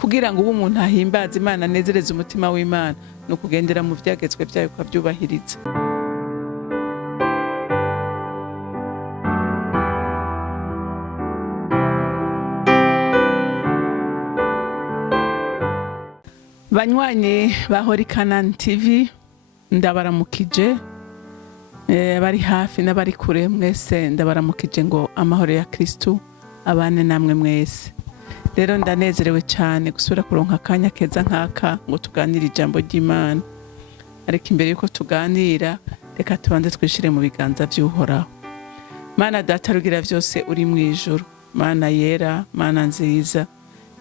kugira ngo umuntu ahimbaze Imana anezereze umutima w'Imana no kugendera mu vyagezwe byayo kwabyubahiriza. Banywanyi bahori Kanani TV ndabaramukije, bari hafi n'abari kure mwese ndabaramukije ngo amahoro ya Kristo abane namwe mwese. Rero ndanezerewe cyane gusura kuronka akanya keza nkaka ngo tuganire ijambo ry'Imana. Ariko imbere yuko tuganira reka tubanze twishire mu biganza by'Uhoraho. Mana data rugira vyose uri mu ijuru, Mana yera, Mana nziza,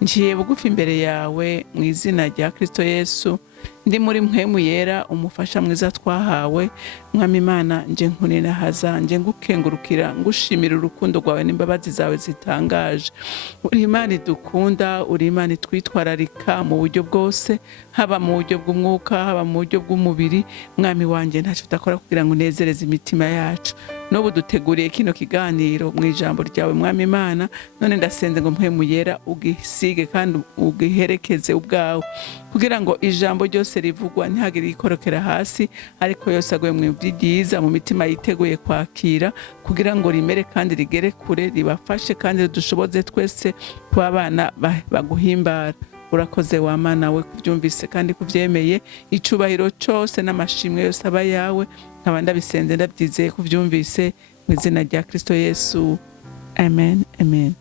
njiye bugufi imbere yawe mu izina rya Kristo Yesu, ndi muri mpwemu yera umufasha mwiza twahawe. Mwami Imana nje nkunina haza, nje ngukengurukira ngushimira urukundo rwawe n'imbabazi zawe zitangaje. Uri Imana idukunda, uri Imana itwitwararika mu buryo bwose, haba mu buryo bw'umwuka, haba mu buryo bw'umubiri. Mwami wanje ntacyo utakora kugira ngo unezereze imitima yacu. N'ubu duteguriye kino kiganiro mu ijambo ryawe Mwami Imana, none ndasenze ngo mpwemu yera ugisige kandi ugiherekeze ubwawe, kugira ngo ijambo ryose rivugwa ntihagire ikorokera hasi, ariko yose aguye mu byiza mu mitima yiteguye kwakira, kugira ngo rimere kandi rigere kure, ribafashe kandi dushoboze twese kuba abana baguhimbara. Urakoze wa Mana we kuvyumvise kandi kuvyemeye, icubahiro cyose n'amashimwe yose aba yawe, nkaba ndabisenze ndabyizeye kuvyumvise mu izina rya Kristo Yesu, amen amen.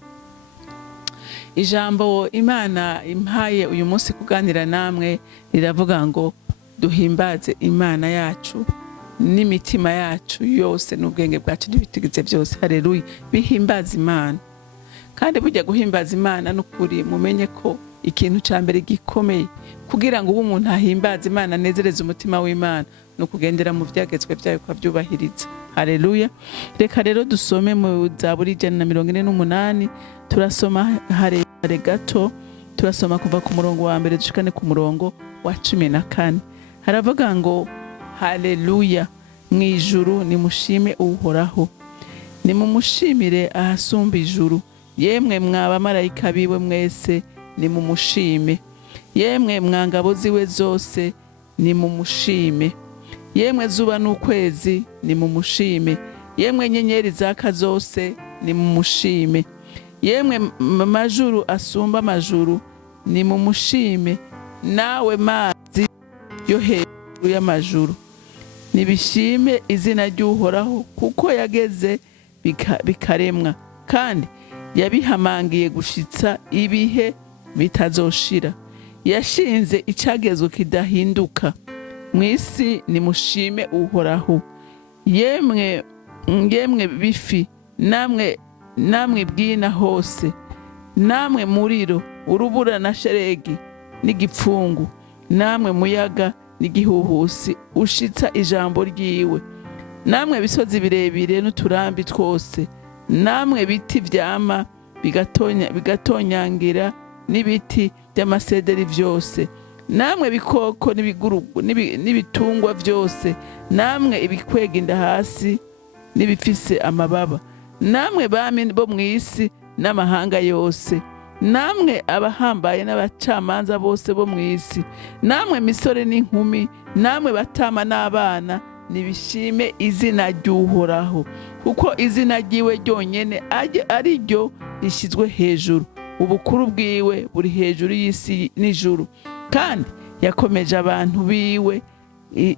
Ijambo Imana impaye uyu munsi kuganira namwe riravuga ngo duhimbaze Imana yacu n'imitima yacu yose n'ubwenge bwacu n'ibitigize byose. Haleluya, bihimbaza Imana. Kandi burya guhimbaza Imana n'ukuri mumenye ko ikintu ca mbere gikomeye kugira ngo umuntu ahimbaze Imana anezereze umutima w'Imana no kugendera mu vyagezwe byayo kwabyubahiriza. Haleluya. Reka rero dusome mu Zaburi 148, turasoma harehare gato, turasoma kuva ku murongo wa mbere dushikane ku murongo wa 14. Haravuga ngo haleluya, mwijuru nimushime Uhoraho, nimumushimire ahasumba ijuru. Yemwe mwaba marayika biwe mwese nimumushime, yemwe mwangabo ziwe zose nimumushime, yemwe zuba n'ukwezi nimumushime, yemwe nyenyeri zaka zose nimumushime, yemwe majuru asumba amajuru nimumushime, nawe mazi yo hejuru y'amajuru nibishime izina ry'Uhoraho, kuko yageze bikaremwa kandi yabihamangiye gushitsa ibihe bitazoshira. Yashinze icagezwe kidahinduka, mwisi nimushime Uhoraho. Yemwe bifi, namwe bwina hose, namwe muriro, urubura na sheregi n'igipfungu, namwe muyaga n'igihuhusi ushitsa ijambo ryiwe, namwe bisozi birebire n'uturambi twose, namwe biti vyama bigatonyangira n'ibiti by'amasederi vyose, namwe bikoko n'ibitungwa vyose, namwe ibikwega inda hasi n'ibifise amababa, namwe bami bo mw'isi n'amahanga yose, namwe abahambaye n'abacamanza bose bo mw'isi, namwe misore n'inkumi, namwe batama n'abana nibishime izina ry'Uhoraho, kuko izina ryiwe ryonyene ari ryo rishyizwe hejuru. Ubukuru bwiwe buri hejuru y'isi n'ijuru, kandi yakomeje abantu biwe,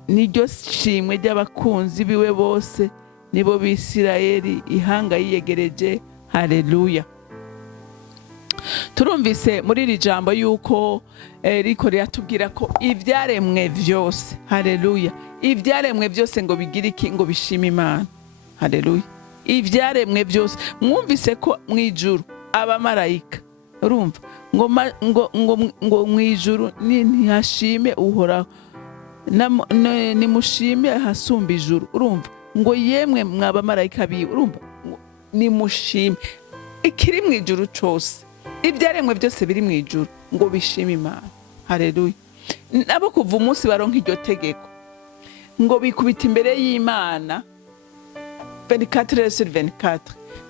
niryo shimwe ry'abakunzi biwe bose, nibo b'Isirayeli ihanga yiyegereje. Haleluya. Turumvise muri iri jambo yuko riko riratubwira ko ivyaremwe vyose, haleluya, ivyaremwe byose ngo bigira iki? Ngo bishima Imana. Haleluya. Ivyaremwe byose, mwumvise ko mwijuru abamarayika, urumva ngo mwijuru ntihashime Uhoraho, nimushime hasumba ijuru, urumva ngo yemwe mwabamarayika biwe, urumva nimushime ikiri mwijuru cyose, ibyaremwe byose biri mwijuru ngo bishime Imana. Haleluya. Nabo kuva umunsi baronka iryo tegeko ngo bikubita imbere y'Imana 24 sur 24,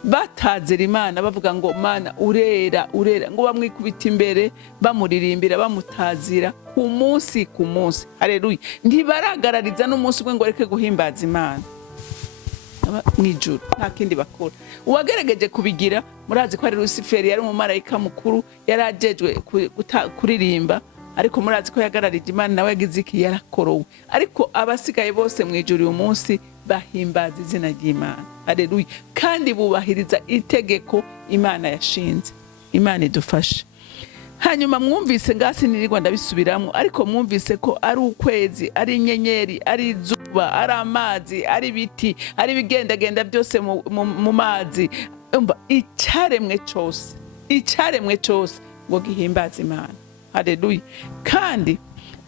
batazira Imana bavuga ngo Mana urera urera, ngo bamwikubita imbere bamuririmbira bamutazira ku munsi. Haleluya. Ntibaragarariza n'umunsi umwe ngo reke guhimbaza Imana mwijuru, nta kindi bakora. Uwagerageje kubigira, murazi ko ari Luciferi, yari umumarayika mukuru, yarajejwe kuririmba, ariko murazi ko yagararije Imana, nawe yagize iki? Yarakorowe. Ariko abasigaye bose mwijuru uyu munsi bahimbaza izina ry'Imana. Haleluya. Kandi bubahiriza itegeko Imana yashinze. Imana idufashe. Hanyuma mwumvise, ngasi nirirwa ndabisubiramo, ariko mwumvise ko ari ukwezi, ari inyenyeri, ari izuba, ari amazi, ari ibiti, ari ibigendagenda byose mu mazi, icyaremwe cyose ngo gihimbaze Imana. Haleluya. Kandi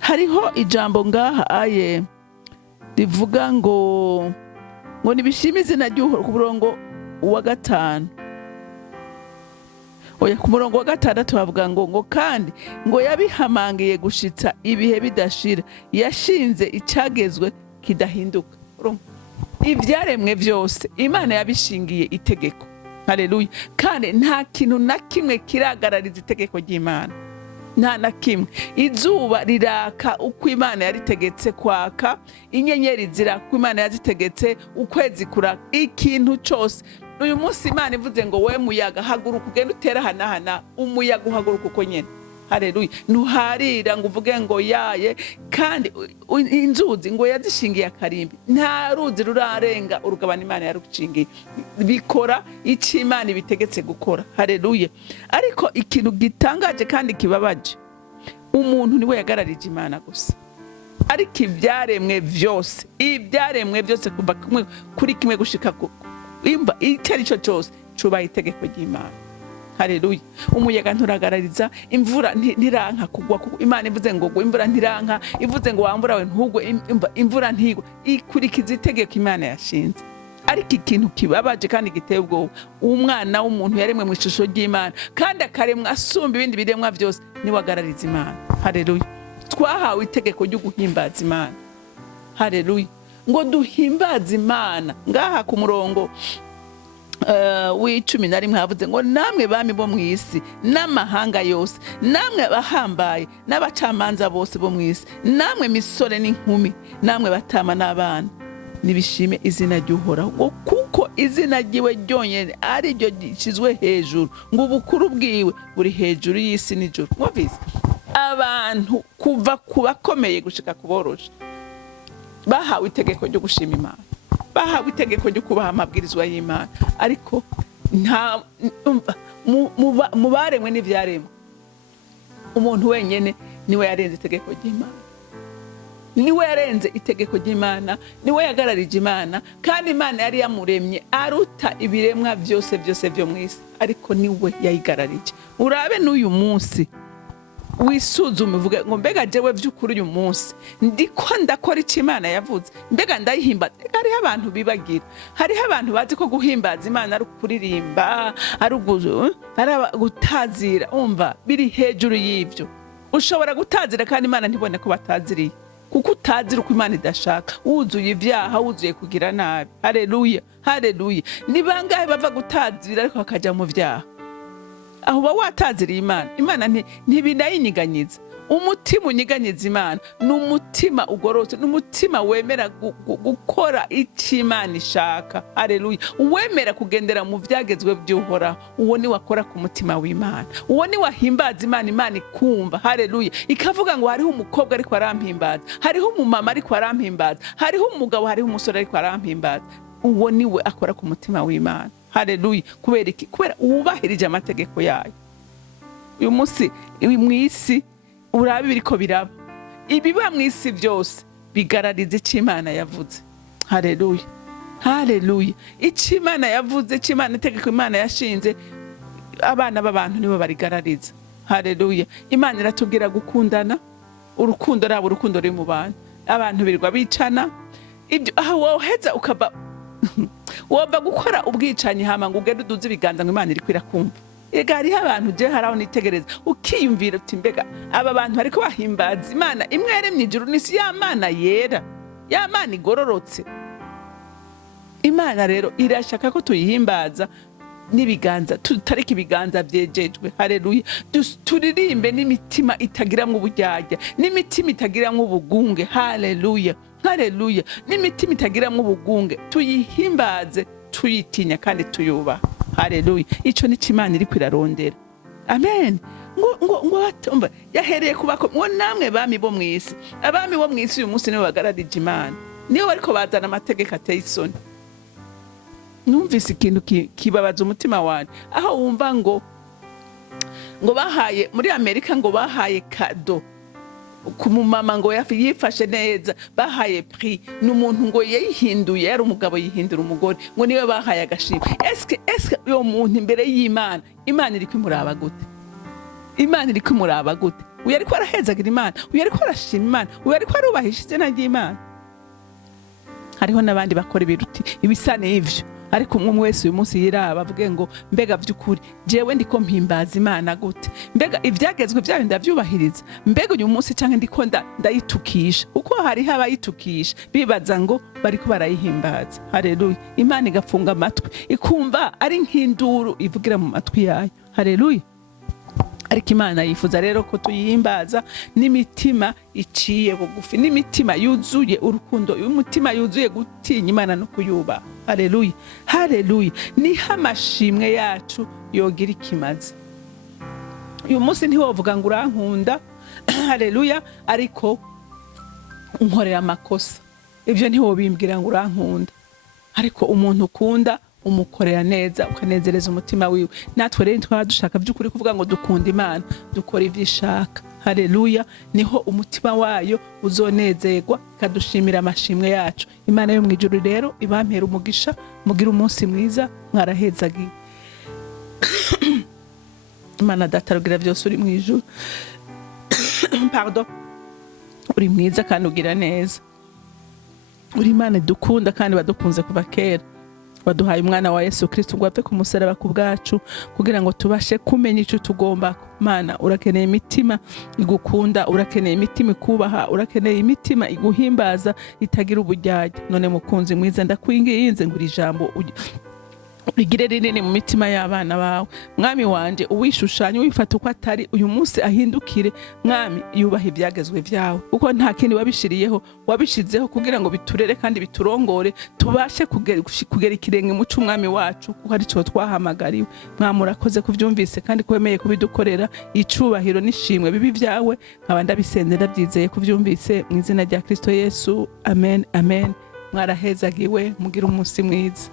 hariho ijambo ngaha aye rivuga ngo nibishime izina ry'Uhoraho, ku murongo wa 5. Oya, ku murongo wa 6 havuga ngo kandi ngo yabihamangiye gushitsa ibihe bidashira, yashinze icyagezwe kidahinduka. Ivyaremwe byose Imana yabishingiye itegeko. Haleluya. Kandi nta kintu na kimwe kiragarariza itegeko ry'Imana, nta na kimwe. Izuba riraka uko Imana yaritegetse kwaka, inyenyeri ziraka uko Imana yazitegetse, ukwezi kuraka, ikintu cyose. Uyu munsi Imana ivuze ngo we muyaga haguruka ugende utera hanahana, umuyaga uhaguruka uko nyene. Haleluya. Ntuharira ngo uvuge ngo yaye. Kandi inzuzi ngo yazishingiye akarimbi, nta ruzi rurarenga urugabana Imana yarucingiye. Bikora icyo Imana ibitegetse gukora. Haleluya. Ariko ikintu gitangaje kandi kibabaje, umuntu niwe yagararije Imana gusa. Ariko ibyaremwe byose kuva kuri kimwe gushika imba icyo cyose cubaha itegeko ry'Imana. Haleluya. Umuyaga nturagarariza, imvura ntiranka kugwa, Imana ivuze ngo imvura ntiranka, ivuze ngo wamvura we ntugwe, imvura ntigwa, ikurikiza itegeko Imana yashinze. Ariko ikintu kibabaje kandi giteye ubwoba, umwana w'umuntu yaremwe mu ishusho ry'Imana kandi akaremwa asumba ibindi biremwa byose, niwe agarariza Imana. Haleluya. Twahawe itegeko ryo guhimbaza Imana. Haleluya. Ngo duhimbaze Imana. Ngaha ku murongo w'11 havuze ngo namwe bami bo mu isi n'amahanga yose, namwe bahambaye n'abacamanza bose bo mu isi, namwe misore n'inkumi, namwe batama n'abana, nibishime izina ry'Uhoraho, ngo kuko izina ryiwe ryonyene ari ryo gishizwe hejuru, ngo ubukuru bwiwe buri hejuru y'isi n'ijuru. Mwumvise? Abantu kuva kubakomeye gushika kuborosha bahawe itegeko ryo gushima Imana, bahawe itegeko ryo kubaha amabwirizwa y'Imana. Ariko nta mu baremwe n'ivyaremwe, umuntu wenyene niwe yarenze itegeko ry'Imana, niwe yarenze itegeko ry'Imana, niwe yagararije Imana. Kandi Imana yari yamuremye aruta ibiremwa byose byo mu isi, ariko niwe yayigararije. Urabe n'uyu munsi wisuzume uvuge ngo mbega jewe by'ukuri uyu munsi ndiko ndakora icyo Imana yavuze, mbega ndayihimbaza. Hariho abantu bibagira, hariho abantu bazi ko guhimbaza Imana ari kuririmba, ari gutazira. Umva, biri hejuru y'ibyo. Ushobora gutazira kandi Imana ntibone ko bataziriye, kuko utazira uko Imana idashaka, wuzuye ibyaha, wuzuye kugira nabi. Haleluya. Haleluya. Ni bangahe bava gutazira ariko bakajya mu byaha? Aho ba wataziriye Imana. Imana ntibinayinyiganyiza. Umutima unyiganyiza Imana ni umutima ugororotse, ni umutima wemera gukora icyo Imana ishaka. Haleluya. Uwemera kugendera mu byagezwe by'Uhoraho, uwo ni wakora ku mutima w'Imana, uwo ni wahimbaza Imana, Imana ikumva. Haleluya. Ikavuga ngo hariho umukobwa ariko arampimbaza, hariho umumama ariko arampimbaza, hariho umugabo, hariho umusore ariko arampimbaza. Uwo ni we akora ku mutima w'Imana. Haleluya. Kubera iki? Kubera ubahirije amategeko yayo. Uyu munsi mu isi urabe biriko biraba, ibiba mu isi byose bigarariza icyo Imana yavuze. Haleluya. Haleluya. Icyo Imana yavuze, icyo Imana itegeko Imana yashinze, abana b'abantu nibo barigarariza. Haleluya. Imana iratubwira gukundana, urukundo rabo, urukundo ruri mu bantu. Abantu birirwa bicana, ibyo aho woheza ukaba wova gukora ubwicanyi hama ngo ugende uduze ibiganza ngo Imana iri kwirakumva. Ega hariho abantu je haraho nitegereza ukiyumvira uti mbega aba bantu bariko bahimbaza Imana imwe yaremye ijuru n'isi, ya Mana yera, ya Mana igororotse. Imana rero irashaka ko tuyihimbaza n'ibiganza tutareka ibiganza byejejwe. Haleluya. Turirimbe n'imitima itagiramwo uburyarya, n'imitima itagiramwo ubugunge. Haleluya, haleluya. N'imitima itagiramwo ubugunge, tuyihimbaze, tuyitinya kandi tuyubaha. Haleluya. Ico ni Imana iri kwirarondera. Amen. ngo batumva yahereye kubako ngo namwe bami bo mwisi. Abami bo mwisi uyu munsi nibo bagararije Imana, niyo bariko bazana amategeko ateye isoni. Numvise ikintu kibabaza umutima wanje, aho wumva ngo bahaye muri Amerika, ngo bahaye kado ku mumama ngo yifashe neza, bahaye prix n'umuntu ngo yayihinduye, yari umugabo yihindura umugore, ngo niwe bahaye agashimwe. Eske uyo muntu imbere y'Imana, Imana iri kwimuraba gute? Imana iri kwimuraba gute? Uyu ariko arahezagira Imana, uyu ariko arashima Imana, uyu ariko arubahisha izina ry'Imana. Hariho n'abandi bakora ibiruti ibisa n'ivyo, ariko umwe wese uyu munsi yiraba avuge ngo mbega vy'ukuri jewe ndiko mpimbaza Imana gute? Mbega ivyagezwe vyayo ndavyubahiriza? Mbega uyu munsi canke ndiko ndayitukisha? Uko hariho abayitukisha bibaza ngo bariko barayihimbaza. Haleluya. Imana igafunga amatwi ikumva ari nk'induru ivugira mu matwi yayo. Haleluya. Ariko Imana yifuza rero ko tuyihimbaza n'imitima iciye bugufi, n'imitima yuzuye urukundo, umutima yuzuye gutinya Imana no kuyubaha. Haleluya, haleluya. Niho amashimwe yacu yogira ikimazi. Uyu munsi ntiwovuga ngo urankunda, haleluya, ariko unkorera amakosa. Ivyo ntiwobimbwira ngo urankunda, ariko umuntu ukunda umukorera neza, ukanezereza umutima wiwe. Natwe rero twaba dushaka by'ukuri kuvuga ngo dukunda Imana, dukora ivyo ishaka. Haleluya. Niho umutima wayo uzonezerwa, ikadushimira amashimwe yacu. Imana yo mwijuru rero ibampera umugisha, mugira umunsi mwiza, mwarahezagiye. Imana Data rugira byose uri mwijuru. Pardon. Uri mwiza kandi ugira neza. Uri Imana dukunda kandi badukunze kuva kera. Waduhaye umwana wa Yesu Kristo ngo apfe ku musaraba ku bwacu kugira ngo tubashe kumenya icyo tugomba. Mana, urakeneye imitima igukunda, urakeneye imitima ikubaha, urakeneye imitima iguhimbaza itagira uburyarya. None mukunzi mwiza, ndakwinginze ngo iri jambo rigire rinini mu mitima y'abana bawe. Mwami wanje, uwishushanya wifata uko atari, uyu munsi ahindukire. Mwami, yubaha ibyagezwe vyawe, kuko nta kindi wabishiriyeho, wabishizeho kugira ngo biturere kandi biturongore, tubashe kugera ikirenge mu c'umwami wacu, kuko ari cyo twahamagariwe. Mwami, urakoze kuvyumvise kandi kwemeye kubidukorera. Icubahiro n'ishimwe bibi vyawe, nkaba ndabisenzera byizeye kuvyumvise mu izina rya Kristo Yesu. Amen, amen. Mwarahezagiwe, mugira umunsi mwiza.